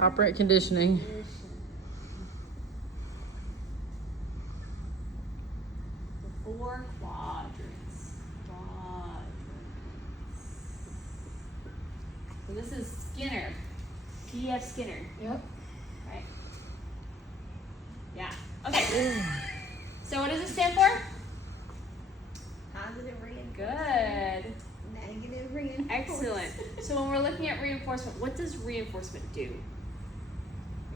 Operant conditioning. The 4 quadrants. So this is Skinner. P.F. Skinner. Yep. Right? Yeah. Okay. So what does it stand for? Positive reinforcement. Good. Negative reinforcement. Excellent. So when we're looking at reinforcement, what does reinforcement do?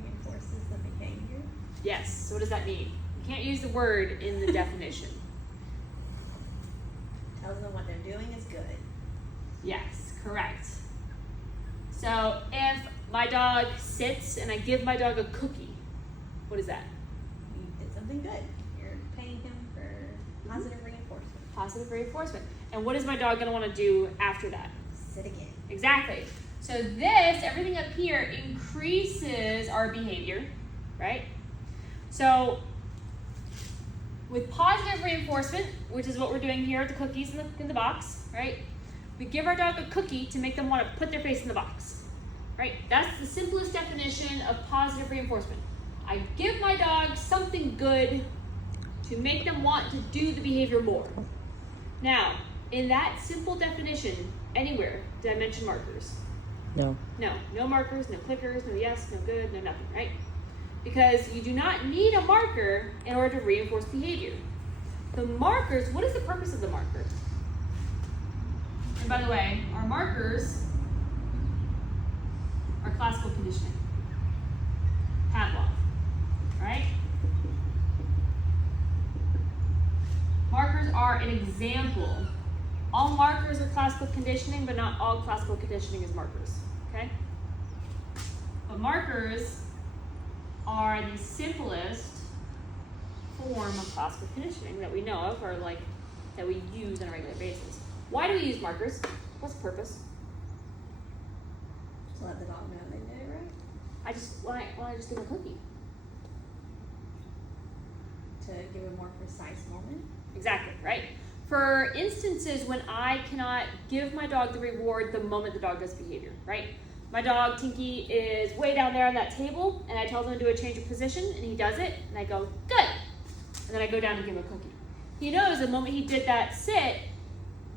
Reinforces the behavior. Yes. So what does that mean? You can't use the word in the definition. Tells them what they're doing is good. Yes, correct. So if my dog sits and I give my dog a cookie, what is that? You did something good. You're paying him for positive reinforcement. Positive reinforcement. And what is my dog going to want to do after that? Sit again. Exactly. So this, everything up here, increases our behavior, right? So with positive reinforcement, which is what we're doing here with the cookies in the box, right? We give our dog a cookie to make them want to put their face in the box, right? That's the simplest definition of positive reinforcement. I give my dog something good to make them want to do the behavior more. Now, in that simple definition, anywhere did I mention markers? No. No. No markers, no clickers, no yes, no good, no nothing, right? Because you do not need a marker in order to reinforce behavior. The markers, what is the purpose of the marker? And by the way, our markers are classical conditioning. Pavlov, right? Markers are an example. All markers are classical conditioning, but not all classical conditioning is markers, okay? But markers are the simplest form of classical conditioning that we know of, or like that we use on a regular basis. Why do we use markers? What's the purpose? Just let the dog know they did it right. Why don't I just give them a cookie? To give a more precise moment. Exactly, right? For instances when I cannot give my dog the reward the moment the dog does behavior, right? My dog, Tinky, is way down there on that table, and I tell him to do a change of position, and he does it, and I go, good. And then I go down and give him a cookie. He knows the moment he did that sit,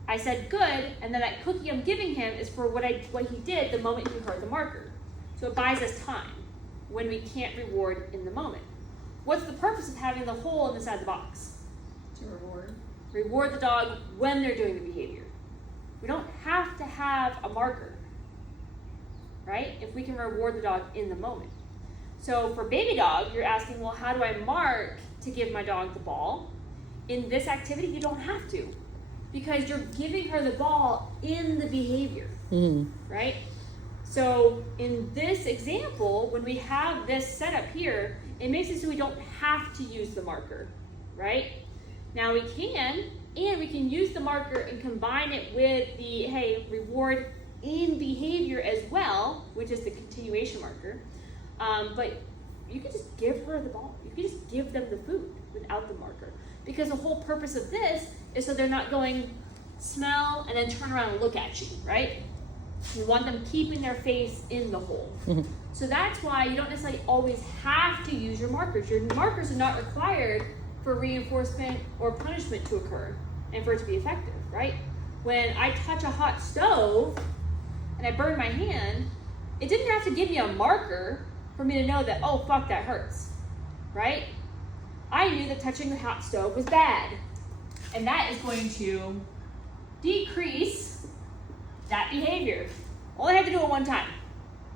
I said good, and then that cookie I'm giving him is for what he did the moment he heard the marker. So it buys us time when we can't reward in the moment. What's the purpose of having the hole in the side of the box? To reward. Reward the dog when they're doing the behavior. We don't have to have a marker, right? If we can reward the dog in the moment. So for baby dog, you're asking, well, how do I mark to give my dog the ball? In this activity, you don't have to, because you're giving her the ball in the behavior, right? So in this example, when we have this setup here, it makes it so we don't have to use the marker, right? Now we can, and we can use the marker and combine it with the, hey, reward in behavior as well, which is the continuation marker. But you can just give her the ball. You can just give them the food without the marker. Because the whole purpose of this is so they're not going smell and then turn around and look at you, right? You want them keeping their face in the hole. So that's why you don't necessarily always have to use your markers. Your markers are not required for reinforcement or punishment to occur and for it to be effective, right? When I touch a hot stove and I burn my hand, it didn't have to give me a marker for me to know that, oh, fuck, that hurts, right? I knew that touching the hot stove was bad, and that is going to decrease that behavior. Only had to do it one time.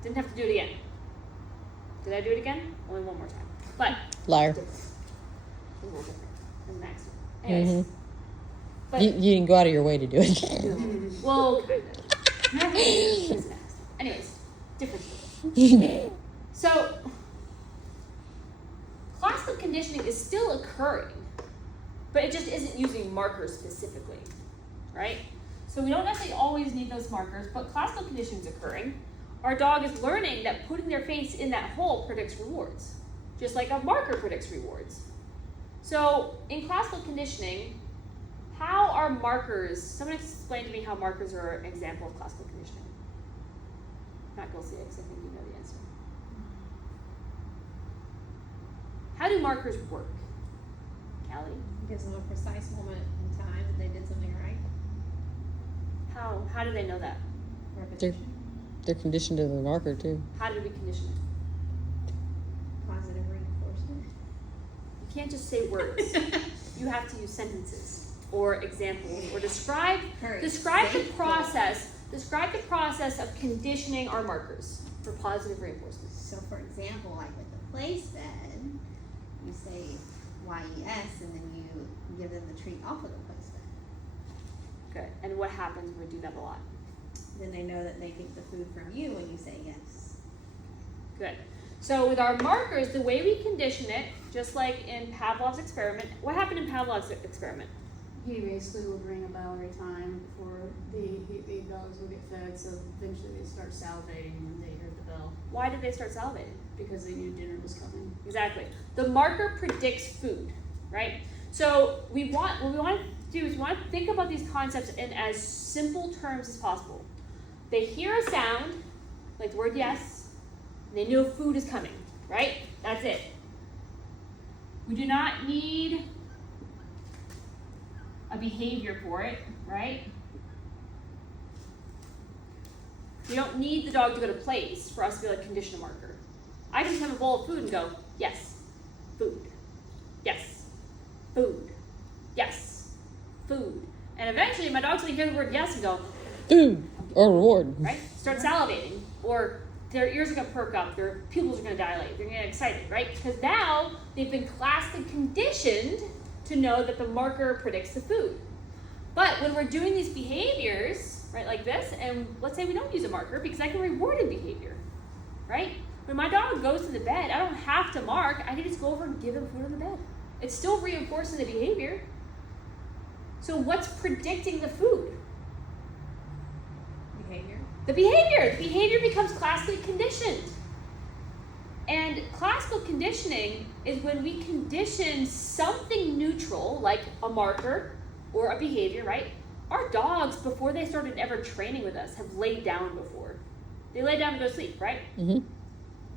Didn't have to do it again. Did I do it again? Only one more time. But Liar. a little different than the next one. Anyways. But, You didn't go out of your way to do it. well, kind of. Anyways, different. So, classical conditioning is still occurring, but it just isn't using markers specifically, right? So we don't necessarily always need those markers, but classical conditioning is occurring. Our dog is learning that putting their face in that hole predicts rewards, just like a marker predicts rewards. So in classical conditioning, how are markers, someone explain to me how markers are an example of classical conditioning. Not Gulsia, because I think you know the answer. How do markers work? Callie? It gives them a precise moment in time that they did something right. How do they know that? Repetition. They're conditioned to the marker too. How did we condition it? Positive reinforcement. You can't just say words. You have to use sentences or examples or describe the process. Describe the process of conditioning our markers for positive reinforcement. So, for example, like with the place bed, you say YES and then you give them the treat off of the place bed. Good. And what happens when we do that a lot? Then they know that they get the food from you when you say yes. Good. So with our markers, the way we condition it, just like in Pavlov's experiment, what happened in Pavlov's experiment? He basically would ring a bell every time before the dogs would get fed, so eventually they'd start salivating when they heard the bell. Why did they start salivating? Because they knew dinner was coming. Exactly. The marker predicts food, right? So what we want to do is we want to think about these concepts in as simple terms as possible. They hear a sound, like the word yes, and they know food is coming, right? That's it. We do not need a behavior for it, right? We don't need the dog to go to place for us to be able to condition a marker. I can just have a bowl of food and go, yes, food, yes, food, yes, food. And eventually my dog's gonna hear the word yes and go, Food or reward. right? Start salivating, or their ears are gonna perk up, their pupils are gonna dilate, they're gonna get excited, right? Because now they've been classically conditioned to know that the marker predicts the food. But when we're doing these behaviors, right, like this, and let's say we don't use a marker because I can reward a behavior, right? When my dog goes to the bed, I don't have to mark, I can just go over and give them food on the bed. It's still reinforcing the behavior. So what's predicting the food? Behavior. The behavior. The behavior becomes classically conditioned. And classical conditioning is when we condition something neutral, like a marker or a behavior, right? Our dogs, before they started ever training with us, have laid down before. They lay down to go sleep, right? Mm-hmm.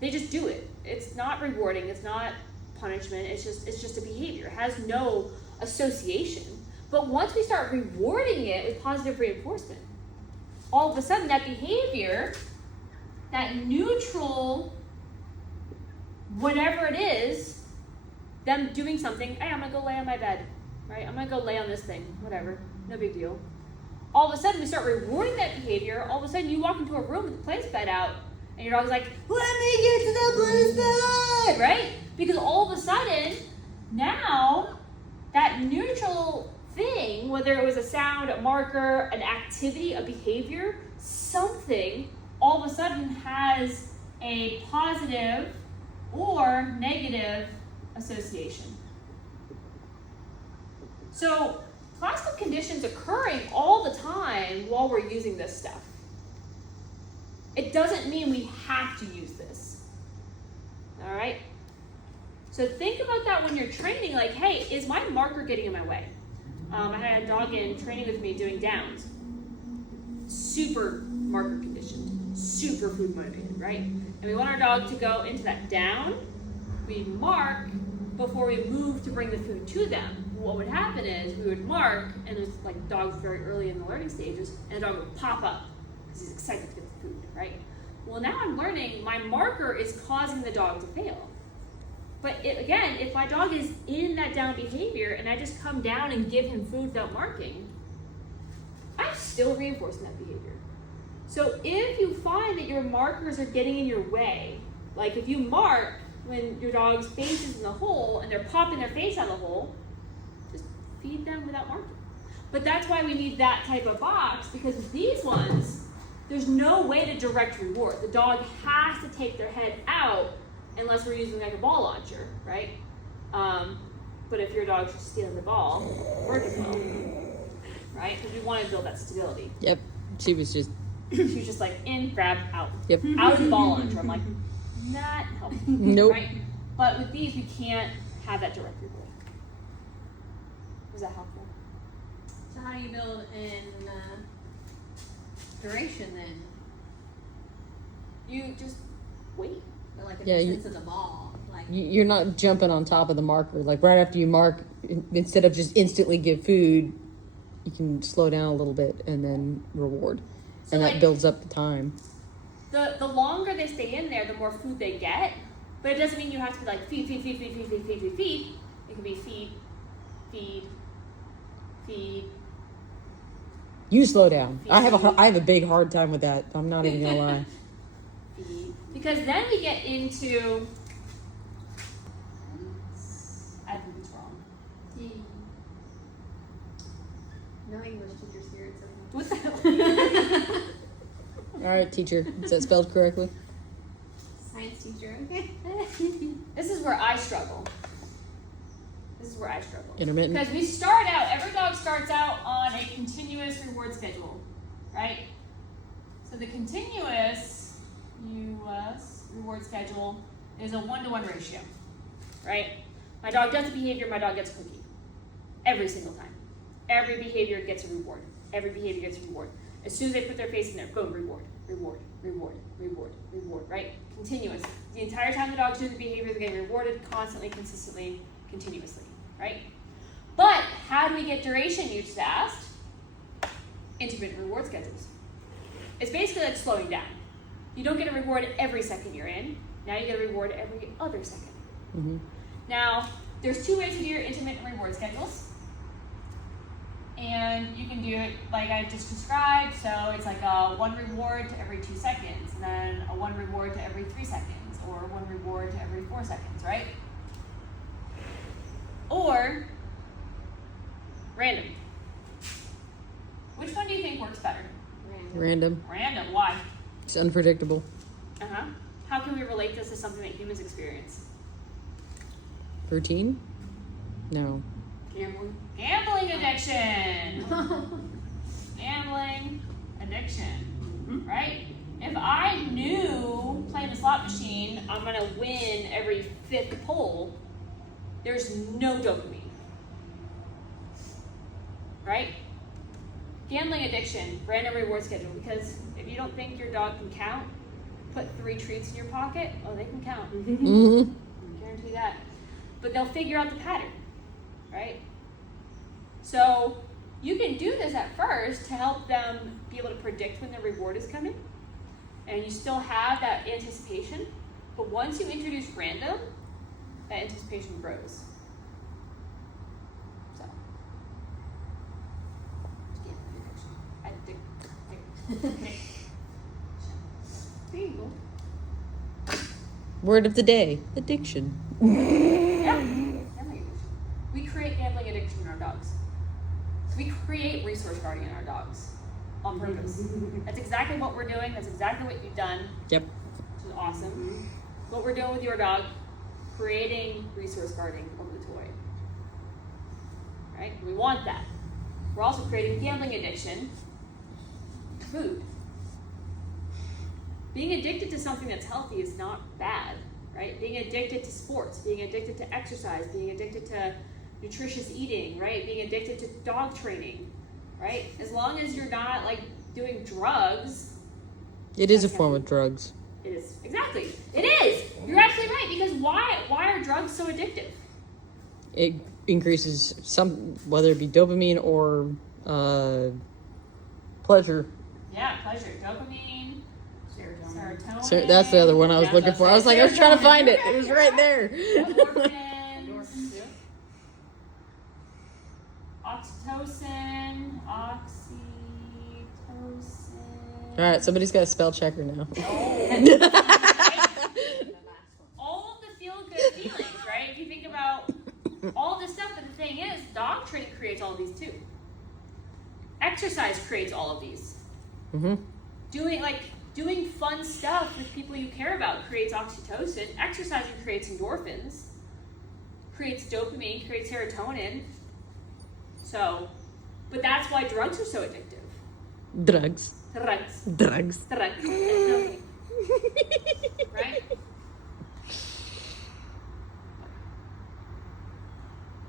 They just do it. It's not rewarding. It's not punishment. It's just a behavior. It has no association. But once we start rewarding it with positive reinforcement, all of a sudden that behavior, that neutral, whatever it is, them doing something, hey, I'm gonna go lay on my bed, right? I'm gonna go lay on this thing, whatever, no big deal. All of a sudden we start rewarding that behavior. All of a sudden you walk into a room with the place bed out and your dog's like, let me get to the place bed, right? Because all of a sudden, now that neutral thing, whether it was a sound, a marker, an activity, a behavior, something, all of a sudden has a positive or negative association. So classical conditions occurring all the time while we're using this stuff. It doesn't mean we have to use this. All right? So think about that when you're training, like, hey, is my marker getting in my way? I had a dog in training with me doing downs. Super marker conditioned, super food motivated, right? And we want our dog to go into that down. We mark before we move to bring the food to them. What would happen is we would mark, and it was like dogs very early in the learning stages, and the dog would pop up because he's excited to get the food, right? Well, now I'm learning my marker is causing the dog to fail. But again, if my dog is in that down behavior and I just come down and give him food without marking, I'm still reinforcing that behavior. So if you find that your markers are getting in your way, like if you mark when your dog's face is in the hole and they're popping their face out of the hole, just feed them without marking. But that's why we need that type of box, because with these ones, there's no way to direct reward. The dog has to take their head out unless we're using like a ball launcher, right? But if your dog's just stealing the ball, working well, right? Because we want to build that stability. Yep. She was just. She was just like in, grab, out. Yep. Out of the ball launcher. I'm like, not helpful. Nope. Right? But with these, we can't have that direct reward. Was that helpful? So how do you build in duration then? You just wait. Or like a Yeah, distance of the ball. like You're not jumping on top of the marker. Like right after you mark, instead of just instantly give food, you can slow down a little bit and then reward. So, And that like, builds up the time. The longer they stay in there, the more food they get. But it doesn't mean you have to be like feed. It can be feed. You slow down. I have a big hard time with that. I'm not even gonna lie. Feed. Because then we get into. I think it's wrong. No English teachers here. What the hell? All right, teacher. Is that spelled correctly? science teacher, okay? This is where I struggle. Intermittent. Because every dog starts out on a continuous reward schedule, right? So the continuous US reward schedule is a 1-to-1 ratio, right? My dog does a behavior, my dog gets a cookie. Every single time. Every behavior gets a reward. As soon as they put their face in there, boom, reward, right? Continuous. The entire time the dog's doing the behavior, they're getting rewarded constantly, consistently, continuously, right? But how do we get duration, you just asked? Intermittent reward schedules. It's basically like slowing down. You don't get a reward every second you're in. Now you get a reward every other second. Mm-hmm. Now, there's 2 ways to do your intermittent reward schedules. And you can do it like I just described. So it's like a 1 reward to every 2 seconds, and then a 1 reward to every 3 seconds, or 1 reward to every 4 seconds, right? Or random. Which one do you think works better? Random. Random. Why? It's unpredictable. Uh-huh. How can we relate this to something that humans experience? Routine? No. Gambling addiction. Gambling addiction, right? If I knew playing the slot machine, I'm gonna win every 5th pull, there's no dopamine, right? Gambling addiction, random reward schedule, because if you don't think your dog can count, put 3 treats in your pocket, oh, they can count. Mm-hmm. I guarantee that. But they'll figure out the pattern, right? So you can do this at first to help them be able to predict when the reward is coming, and you still have that anticipation. But once you introduce random, that anticipation grows. So, there you go. Word of the day: addiction. Yeah, gambling addiction. We create gambling addiction in our dogs. We create resource guarding in our dogs on purpose. That's exactly what we're doing. That's exactly what you've done. Yep. Which is awesome. What we're doing with your dog, creating resource guarding over the toy. Right? We want that. We're also creating gambling addiction. Food. Being addicted to something that's healthy is not bad, right? Being addicted to sports, being addicted to exercise, being addicted to nutritious eating, right? Being addicted to dog training, right? As long as you're not like doing drugs. It is a form of drugs. It is. Exactly. It is. You're absolutely right, because why are drugs so addictive? It increases whether it be dopamine or pleasure. Yeah, pleasure. Dopamine, serotonin. So that's the other one I was looking for. I was like, I was trying to find it. It was right there. Endorphins, oxytocin. All right, somebody's got a spell checker now. All of the feel-good feelings, right? If you think about all this stuff, but the thing is, dog training creates all of these too. Exercise creates all of these. Mm-hmm. Doing fun stuff with people you care about creates oxytocin. Exercising creates endorphins, creates dopamine, creates serotonin. So, but that's why drugs are so addictive. Drugs. Drugs. Right?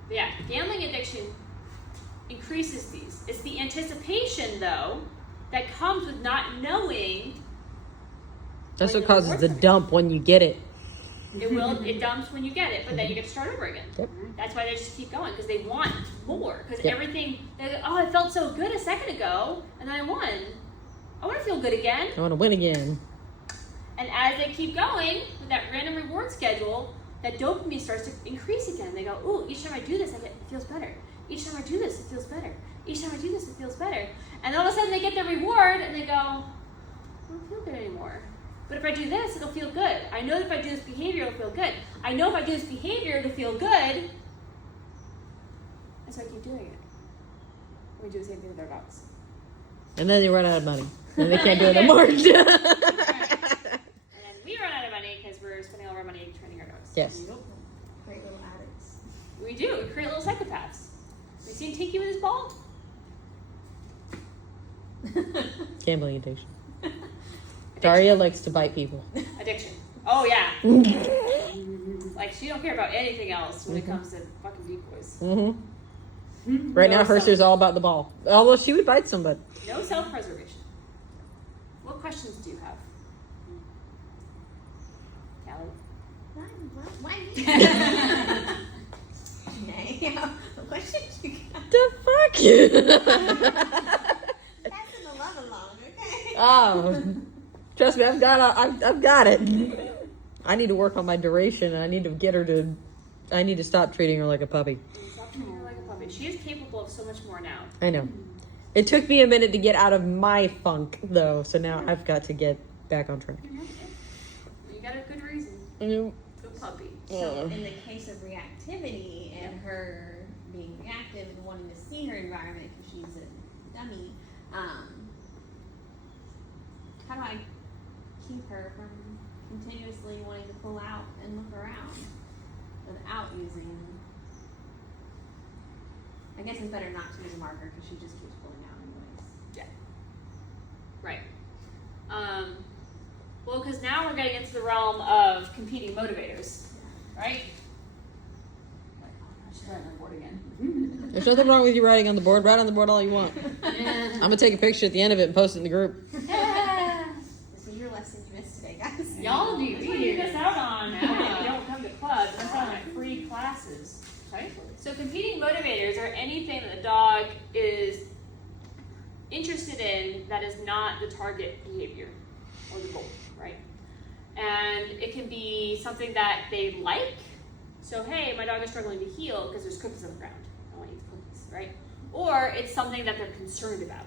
Yeah, gambling addiction increases these. It's the anticipation, though, that comes with not knowing. That's what causes the dump when you get it. It dumps when you get it, but then you get to start over again. Yep. That's why they just keep going, because they want more. Because Yep. everything, they're like, oh, I felt so good a second ago, and then I won. I want to feel good again. I want to win again. And as they keep going with that random reward schedule, that dopamine starts to increase again. They go, ooh, each time I do this, it feels better. Each time I do this, it feels better. Each time I do this, it feels better. And all of a sudden they get their reward and they go, I don't feel good anymore. But if I do this, it'll feel good. I know that if I do this behavior, it'll feel good. I know if I do this behavior, it'll feel good. And so I keep doing it. We do the same thing with our dogs. And then they run out of money. And they can't do it anymore. And then we run out of money because we're spending all of our money training our dogs. Yes. Great little addicts. We do. We create little psychopaths. Have you seen Tinky with his ball? Gambling addiction. Daria likes to bite people. Addiction. Oh, yeah. Like, she don't care about anything else when it comes to fucking decoys. Mm-hmm. Right No now, hers is all about the ball. Although she would bite somebody. No self-preservation. What questions do you have? Callie? Why? Nay, what should you got? The fuck? Passing the love along, okay? Oh, trust me, I've got it. I need to work on my duration, and I need to stop treating her like a puppy. Stop treating her like a puppy. She is capable of so much more now. I know. It took me a minute to get out of my funk, though, so now I've got to get back on track. You got a good reason. Mm. Good puppy. So in the case of reactivity and her being reactive and wanting to see her environment because she's a dummy, how do I keep her from continuously wanting to pull out and look around without using? I guess it's better not to use a marker because she just keeps pulling out anyways. Yeah. Right. Well, because now we're getting into the realm of competing motivators, right? Like, oh, I should write on the board again. There's nothing wrong with you writing on the board. Write on the board all you want. I'm going to take a picture at the end of it and post it in the group. This is your lesson you missed today, guys. Y'all do. That's what you miss out on if you don't come to clubs. Miss out on free classes. Right? So competing motivators are anything that the dog is interested in that is not the target behavior or the goal, right? And it can be something that they like. So, hey, my dog is struggling to heal because there's cookies on the ground. I want to eat the cookies, right? Or it's something that they're concerned about,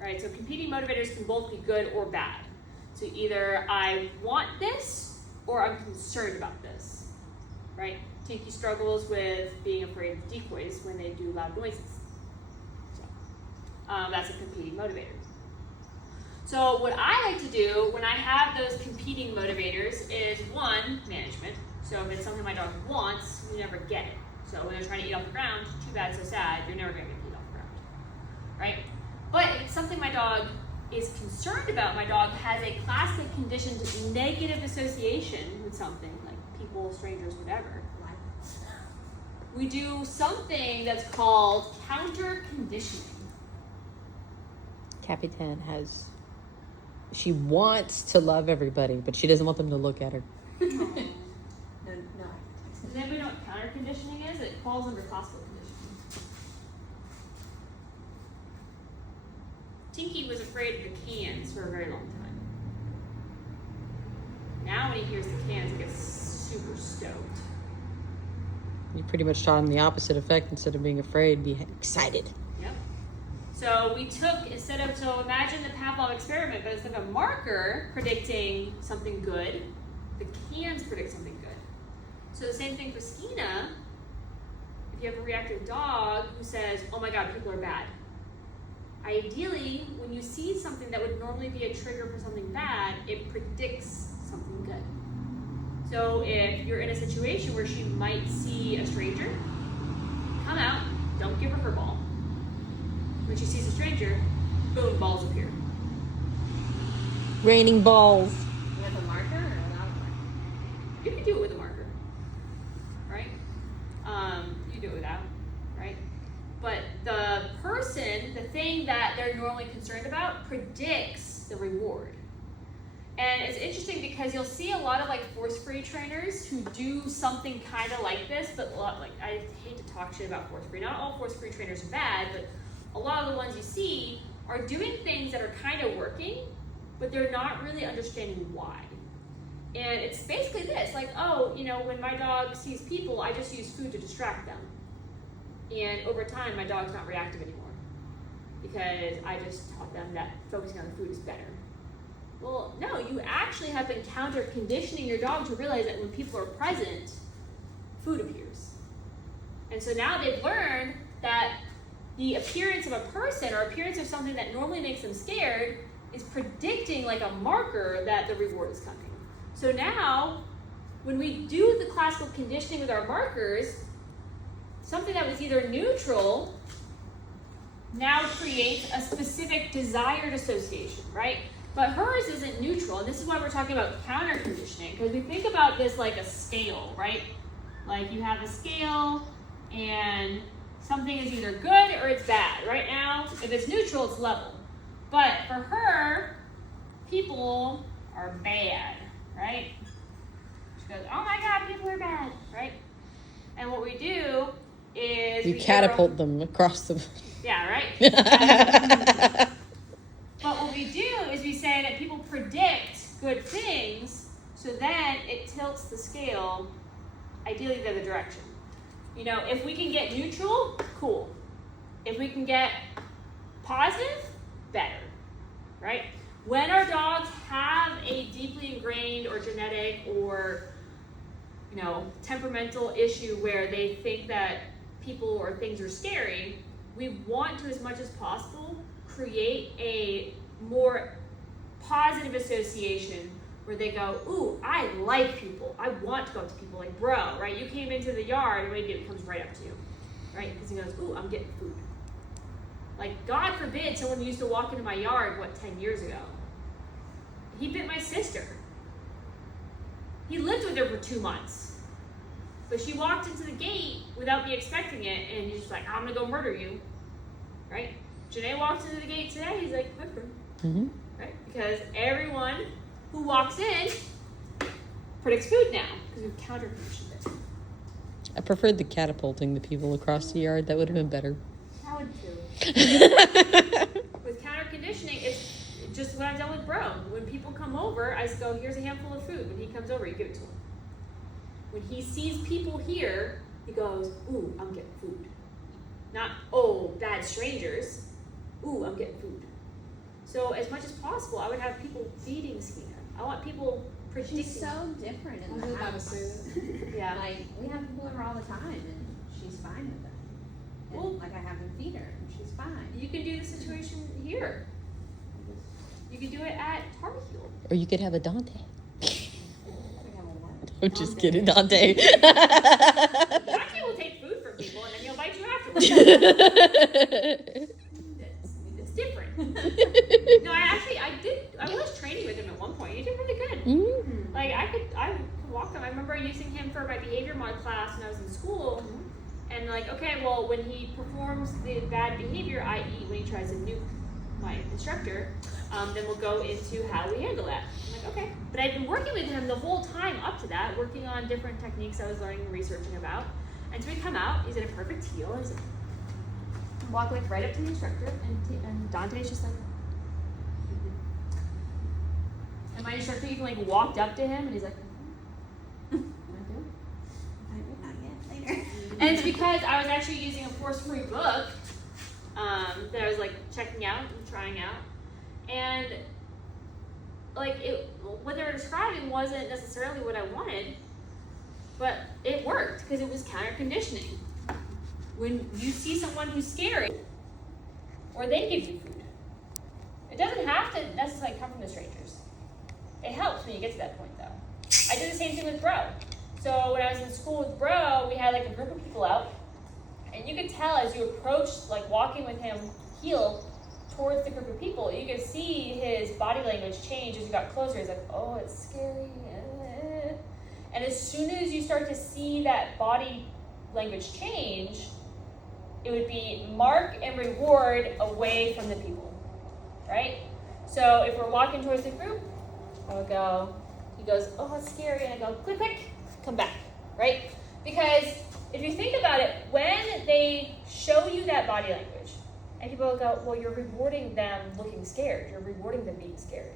right? So competing motivators can both be good or bad. So either I want this or I'm concerned about this, right? Tinky struggles with being afraid of decoys when they do loud noises. So that's a competing motivator. So what I like to do when I have those competing motivators is, one, management. So if it's something my dog wants, you never get it. So when they're trying to eat off the ground, too bad, so sad, you're never going to get eat off the ground, right? But if it's something my dog is concerned about, my dog has a classic conditioned negative association with something, like people, strangers, whatever, we do something that's called counterconditioning. Capitan she wants to love everybody, but she doesn't want them to look at her. No. Does anybody know what counterconditioning is? It falls under classical conditioning. Tinky was afraid of the cans for a very long time. Now when he hears the cans, he gets super stoked. You pretty much taught him the opposite effect. Instead of being afraid, be excited. Yep. So we took, so imagine the Pavlov experiment, but instead of a marker predicting something good, the cans predict something good. So the same thing for Skeena. If you have a reactive dog who says, oh my God, people are bad. Ideally, when you see something that would normally be a trigger for something bad, it predicts something good. So if you're in a situation where she might see a stranger, come out, don't give her her ball. When she sees a stranger, boom, balls appear. Raining balls. With a marker or without a marker? You can do it with a marker, right? You do it without, right? But the person, the thing that they're normally concerned about, predicts the reward. And it's interesting because you'll see a lot of like force-free trainers who do something kind of like this, but like I hate to talk shit about force-free. Not all force-free trainers are bad, but a lot of the ones you see are doing things that are kind of working, but they're not really understanding why. And it's basically this, like, oh, you know, when my dog sees people, I just use food to distract them. And over time, my dog's not reactive anymore because I just taught them that focusing on the food is better. Well, no, you actually have been counter-conditioning your dog to realize that when people are present, food appears. And so now they've learned that the appearance of a person or appearance of something that normally makes them scared is predicting like a marker that the reward is coming. So now, when we do the classical conditioning with our markers, something that was either neutral now creates a specific desired association, right? But hers isn't neutral, and this is why we're talking about counter conditioning, because we think about this like a scale, right? Like you have a scale, and something is either good or it's bad. Right now, if it's neutral, it's level. But for her, people are bad, right? She goes, oh my God, people are bad, right? And what we do is you catapult them across the... Yeah, right? But what we do is we say that people predict good things, so then it tilts the scale, ideally the other direction. You know, if we can get neutral, cool. If we can get positive, better, right? When our dogs have a deeply ingrained or genetic or, you know, temperamental issue where they think that people or things are scary, we want to, as much as possible, create a more positive association where they go, ooh, I like people. I want to go up to people, like, bro, right? You came into the yard, and what do you do? It comes right up to you, right? Because he goes, ooh, I'm getting food. Like, God forbid someone used to walk into my yard, 10 years ago? He bit my sister. He lived with her for 2 months. But she walked into the gate without me expecting it, and he's just like, I'm gonna go murder you, right? Janae walks into the gate today, he's like, Mm-hmm. right? Because everyone who walks in predicts food now, because we've counter-conditioned it. I preferred the catapulting the people across the yard. That would have been better. I would too. With counter-conditioning, it's just what I've done with Bro. When people come over, I just go, here's a handful of food. When he comes over, you give it to him. When he sees people here, he goes, ooh, I'm getting food. Not, oh, bad strangers. Ooh, I'm getting food. So as much as possible, I would have people feeding Skeena. I want people predicting. She's so different in the house. Yeah. Like, we have people over all the time, and she's fine with it. And, Well, like, I have them feed her, and she's fine. You can do the situation here. You can do it at Tar Heel. Or you could have a Dante. We have a lot. I'm just kidding, Dante. Dante will take food from people, and then he'll bite you afterwards. It's different. No, I was training with him at one point. He did really good. Mm-hmm. Like, I could walk him. I remember using him for my behavior mod class when I was in school. And like, okay, well, when he performs the bad behavior, i.e. when he tries to nuke my instructor, then we'll go into how we handle that. I'm like, okay. But I've been working with him the whole time up to that, working on different techniques I was learning and researching about. And so we come out, he's in a perfect heel, and he's like, walk like right up to the instructor, and Dante's just like, and my instructor even like walked up to him, and he's like, I will not yet, later. and it's because I was actually using a force-free book that I was like checking out and trying out, and like what they were describing wasn't necessarily what I wanted, but it worked because it was counter-conditioning. When you see someone who's scary, or they give you food, it doesn't have to necessarily come from the strangers. It helps when you get to that point, though. I did the same thing with Bro. So when I was in school with Bro, we had like a group of people out, and you could tell as you approached, like walking with him heel towards the group of people, you could see his body language change as you got closer. He's like, oh, it's scary. And as soon as you start to see that body language change, it would be mark and reward away from the people, right? So if we're walking towards the group, I would go, keep goes, oh, that's scary. And I go, quick, quick, come back, right? Because if you think about it, when they show you that body language, and people go, well, you're rewarding them looking scared. You're rewarding them being scared.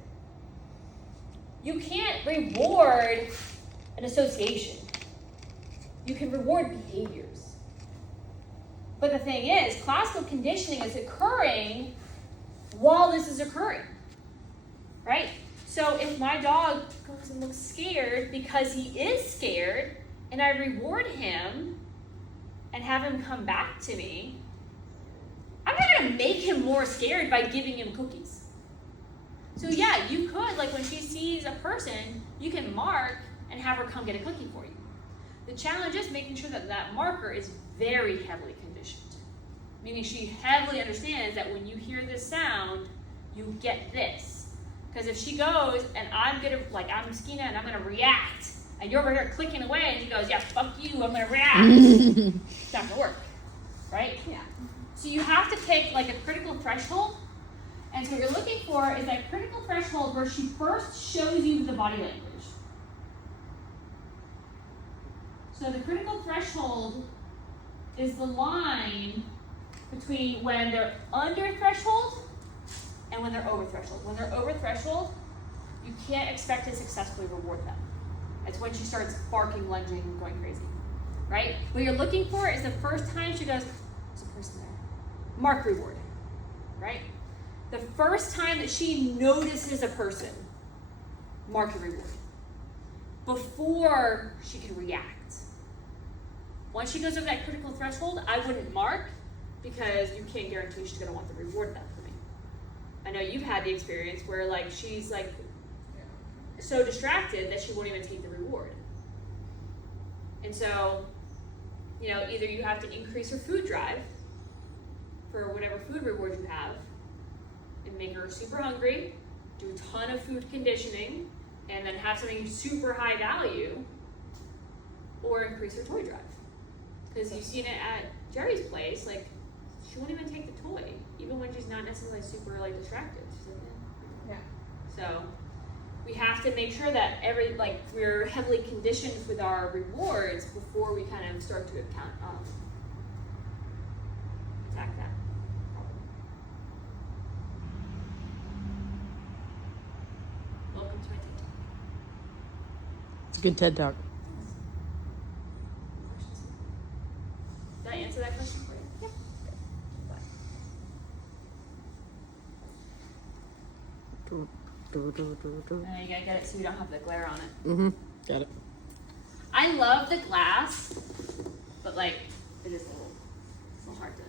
You can't reward an association. You can reward behaviors. But the thing is, classical conditioning is occurring while this is occurring, right? So if my dog goes and looks scared because he is scared, and I reward him and have him come back to me, I'm not gonna make him more scared by giving him cookies. So yeah, you could, like when she sees a person, you can mark and have her come get a cookie for you. The challenge is making sure that that marker is very heavily conditioned. Meaning she heavily understands that when you hear this sound, you get this. Because if she goes and I'm Skina and I'm gonna react, and you're over here clicking away and she goes, yeah, fuck you, I'm gonna react. It's not gonna work, right? Yeah. So you have to pick like a critical threshold. And so what you're looking for is that critical threshold where she first shows you the body language. So the critical threshold is the line between when they're under threshold and when they're over threshold. When they're over threshold, you can't expect to successfully reward them. It's when she starts barking, lunging, going crazy, right? What you're looking for is the first time she goes, there's a person there. Mark reward, right? The first time that she notices a person, mark a reward. Before she can react. Once she goes over that critical threshold, I wouldn't mark because you can't guarantee she's gonna want the reward that for me. I know you've had the experience where like she's like so distracted that she won't even take the reward. And so, you know, either you have to increase her food drive for whatever food reward you have and make her super hungry, do a ton of food conditioning, and then have something super high value, or increase her toy drive. Because you've seen it at Jerry's place, like, she won't even take the toy, even when she's not necessarily super, like, distracted. She's like, Yeah. So, we have to make sure that we're heavily conditioned with our rewards before we kind of start to attack that problem. Welcome to my TED Talk. It's a good TED Talk. Did I answer that question for you? Yep. You gotta get it so you don't have the glare on it. Mm-hmm. Got it. I love the glass, but like it is a little hard to